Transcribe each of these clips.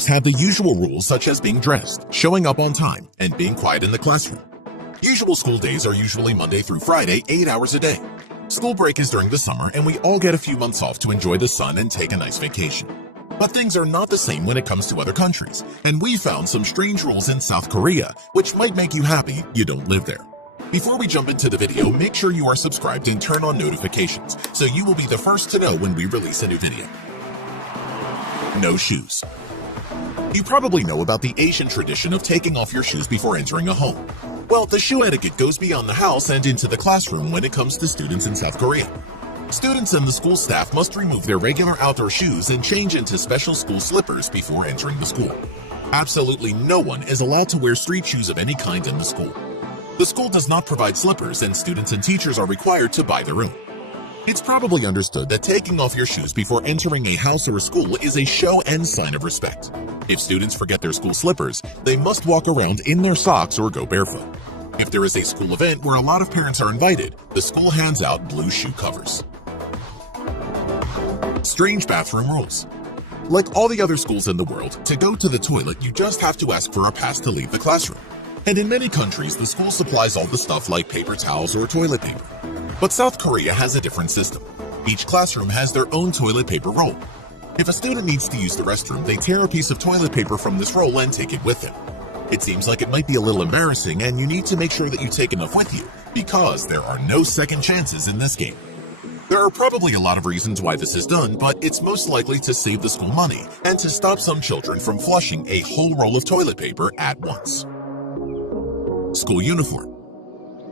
schools have the usual rules such as being dressed, showing up on time, and being quiet in the classroom. Usual school days are usually Monday through Friday, 8 hours a day. School break is during the summer, and we all get a few months off to enjoy the sun and take a nice vacation. But things are not the same when it comes to other countries, and we found some strange rules in South Korea, which might make you happy you don't live there. Before we jump into the video, make sure you are subscribed and turn on notifications, so you will be the first to know when we release a new video. No shoes. You probably know about the Asian tradition of taking off your shoes before entering a home. Well, the shoe etiquette goes beyond the house and into the classroom when it comes to students in South Korea. Students and the school staff must remove their regular outdoor shoes and change into special school slippers before entering the school. Absolutely no one is allowed to wear street shoes of any kind in the school. The school does not provide slippers, and students and teachers are required to buy their own. It's probably understood that taking off your shoes before entering a house or a school is a show and sign of respect. If students forget their school slippers, they must walk around in their socks or go barefoot. If there is a school event where a lot of parents are invited, the school hands out blue shoe covers. Strange bathroom rules. Like all the other schools in the world, to go to the toilet, you just have to ask for a pass to leave the classroom. And in many countries, the school supplies all the stuff like paper towels or toilet paper. But South Korea has a different system. Each classroom has their own toilet paper roll. If a student needs to use the restroom, they tear a piece of toilet paper from this roll and take it with them. It seems like it might be a little embarrassing, and you need to make sure that you take enough with you, because there are no second chances in this game. There are probably a lot of reasons why this is done, but it's most likely to save the school money and to stop some children from flushing a whole roll of toilet paper at once. School uniform.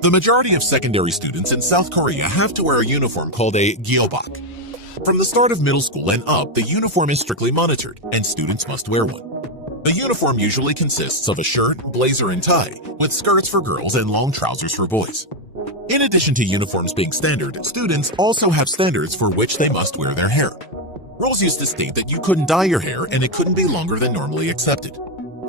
The majority of secondary students in South Korea have to wear a uniform called a gyeobak. From the start of middle school and up, the uniform is strictly monitored, and students must wear one. The uniform usually consists of a shirt, blazer, and tie, with skirts for girls and long trousers for boys. In addition to uniforms being standard, students also have standards for which they must wear their hair. Rules used to state that you couldn't dye your hair and it couldn't be longer than normally accepted.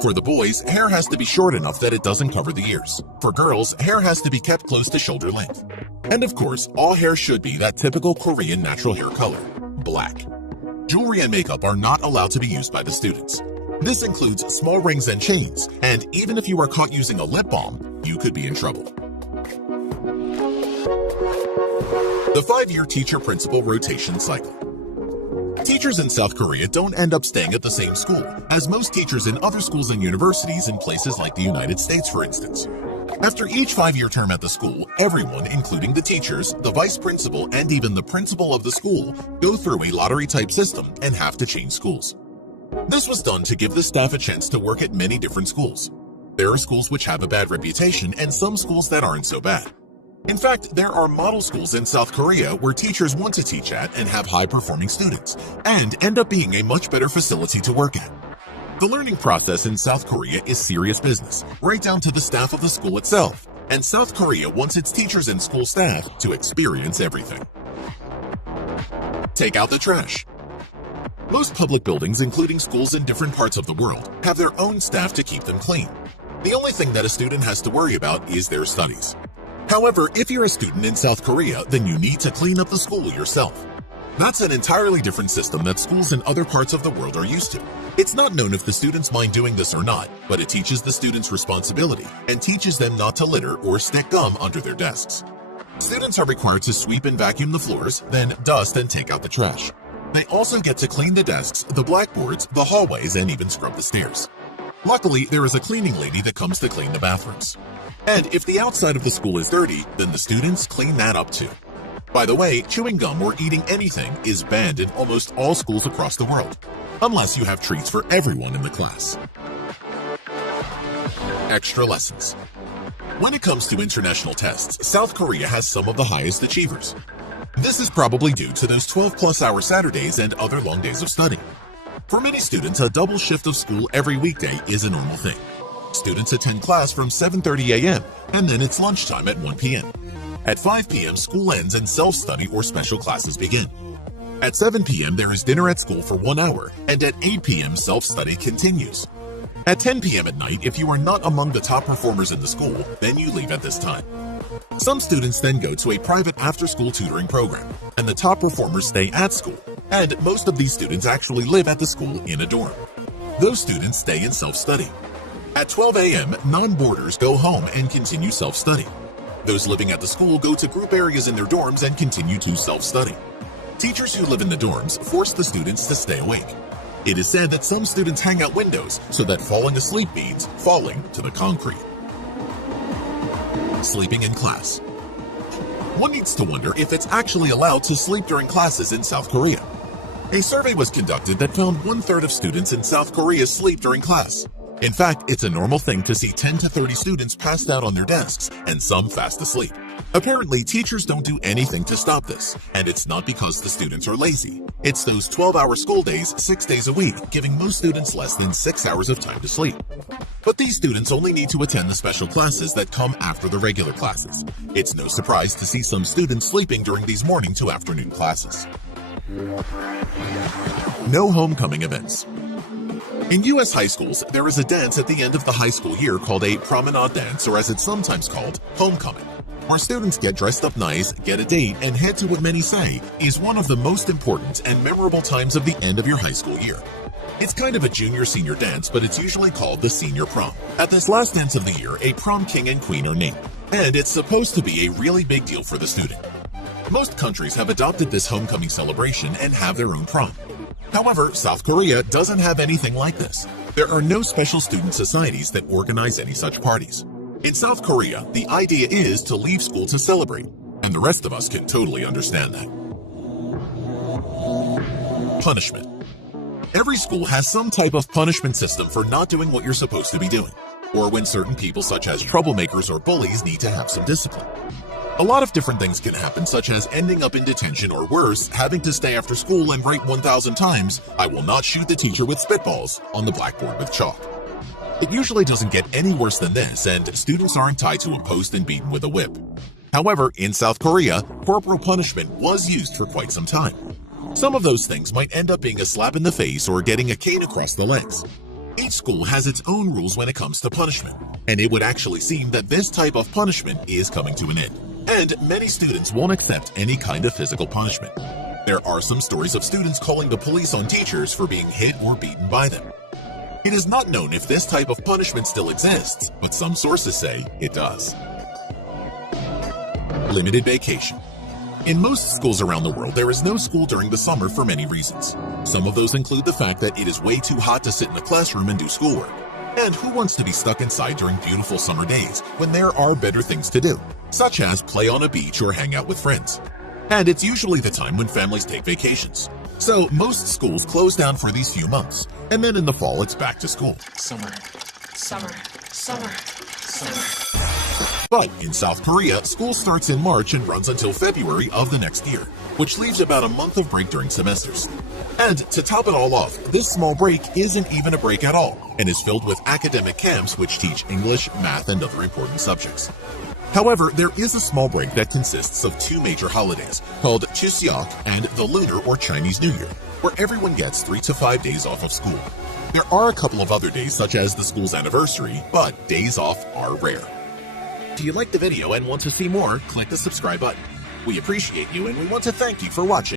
For the boys, hair has to be short enough that it doesn't cover the ears. For girls, hair has to be kept close to shoulder length. And of course, all hair should be that typical Korean natural hair color, black. Jewelry and makeup are not allowed to be used by the students. This includes small rings and chains, and even if you are caught using a lip balm, you could be in trouble. The 5-year teacher-principal rotation cycle. Teachers in South Korea don't end up staying at the same school, as most teachers in other schools and universities in places like the United States, for instance. After each 5-year term at the school, everyone, including the teachers, the vice principal, and even the principal of the school, go through a lottery-type system and have to change schools. This was done to give the staff a chance to work at many different schools. There are schools which have a bad reputation and some schools that aren't so bad. In fact, there are model schools in South Korea where teachers want to teach at and have high-performing students, and end up being a much better facility to work at. The learning process in South Korea is serious business, right down to the staff of the school itself, and South Korea wants its teachers and school staff to experience everything. Take out the trash. Most public buildings, including schools in different parts of the world, have their own staff to keep them clean. The only thing that a student has to worry about is their studies. However, if you're a student in South Korea, then you need to clean up the school yourself. That's an entirely different system that schools in other parts of the world are used to. It's not known if the students mind doing this or not, but it teaches the students responsibility and teaches them not to litter or stick gum under their desks. Students are required to sweep and vacuum the floors, then dust and take out the trash. They also get to clean the desks, the blackboards, the hallways, and even scrub the stairs. Luckily, there is a cleaning lady that comes to clean the bathrooms. And if the outside of the school is dirty, then the students clean that up too. By the way, chewing gum or eating anything is banned in almost all schools across the world, unless you have treats for everyone in the class. Extra lessons. When it comes to international tests, South Korea has some of the highest achievers. This is probably due to those 12-plus-hour Saturdays and other long days of study. For many students, a double shift of school every weekday is a normal thing. Students attend class from 7:30 a.m. and then it's lunchtime at 1 p.m. At 5 p.m., school ends and self-study or special classes begin. At 7 p.m., there is dinner at school for 1 hour, and at 8 p.m., self-study continues. At 10 p.m. at night, if you are not among the top performers in the school, then you leave at this time. Some students then go to a private after-school tutoring program, and the top performers stay at school, and most of these students actually live at the school in a dorm. Those students stay in self-study. At 12 a.m., non-boarders go home and continue self-study. Those living at the school go to group areas in their dorms and continue to self-study. Teachers who live in the dorms force the students to stay awake. It is said that some students hang out windows so that falling asleep means falling to the concrete. Sleeping in class. One needs to wonder if it's actually allowed to sleep during classes in South Korea. A survey was conducted that found 1/3 of students in South Korea sleep during class. In fact, it's a normal thing to see 10 to 30 students passed out on their desks and some fast asleep. Apparently, teachers don't do anything to stop this, and it's not because the students are lazy. It's those 12-hour school days, 6 days a week, giving most students less than 6 hours of time to sleep. But these students only need to attend the special classes that come after the regular classes. It's no surprise to see some students sleeping during these morning to afternoon classes. No homecoming events. In U.S. high schools, there is a dance at the end of the high school year called a promenade dance, or as it's sometimes called, homecoming, where students get dressed up nice, get a date, and head to what many say is one of the most important and memorable times of the end of your high school year. It's kind of a junior-senior dance, but it's usually called the senior prom. At this last dance of the year, a prom king and queen are named, and it's supposed to be a really big deal for the student. Most countries have adopted this homecoming celebration and have their own prom. However, South Korea doesn't have anything like this. There are no special student societies that organize any such parties. In South Korea, the idea is to leave school to celebrate, and the rest of us can totally understand that. Punishment. Every school has some type of punishment system for not doing what you're supposed to be doing, or when certain people such as troublemakers or bullies need to have some discipline. A lot of different things can happen, such as ending up in detention or worse, having to stay after school and write 1,000 times, "I will not shoot the teacher with spitballs," on the blackboard with chalk. It usually doesn't get any worse than this, and students aren't tied to a post and beaten with a whip. However, in South Korea, corporal punishment was used for quite some time. Some of those things might end up being a slap in the face or getting a cane across the legs. Each school has its own rules when it comes to punishment, and it would actually seem that this type of punishment is coming to an end. And many students won't accept any kind of physical punishment. There are some stories of students calling the police on teachers for being hit or beaten by them. It is not known if this type of punishment still exists, but some sources say it does. Limited vacation. In most schools around the world, there is no school during the summer for many reasons. Some of those include the fact that it is way too hot to sit in the classroom and do schoolwork. And who wants to be stuck inside during beautiful summer days when there are better things to do, such as play on a beach or hang out with friends? And it's usually the time when families take vacations. So most schools close down for these few months, and then in the fall it's back to school. Summer, summer, summer, summer. But in South Korea, school starts in March and runs until February of the next year, which leaves about a month of break during semesters. And to top it all off, this small break isn't even a break at all, and is filled with academic camps which teach English, math, and other important subjects. However, there is a small break that consists of two major holidays, called Chuseok and the Lunar or Chinese New Year, where everyone gets 3 to 5 days off of school. There are a couple of other days such as the school's anniversary, but days off are rare. Do you like the video and want to see more? Click the subscribe button. We appreciate you and we want to thank you for watching.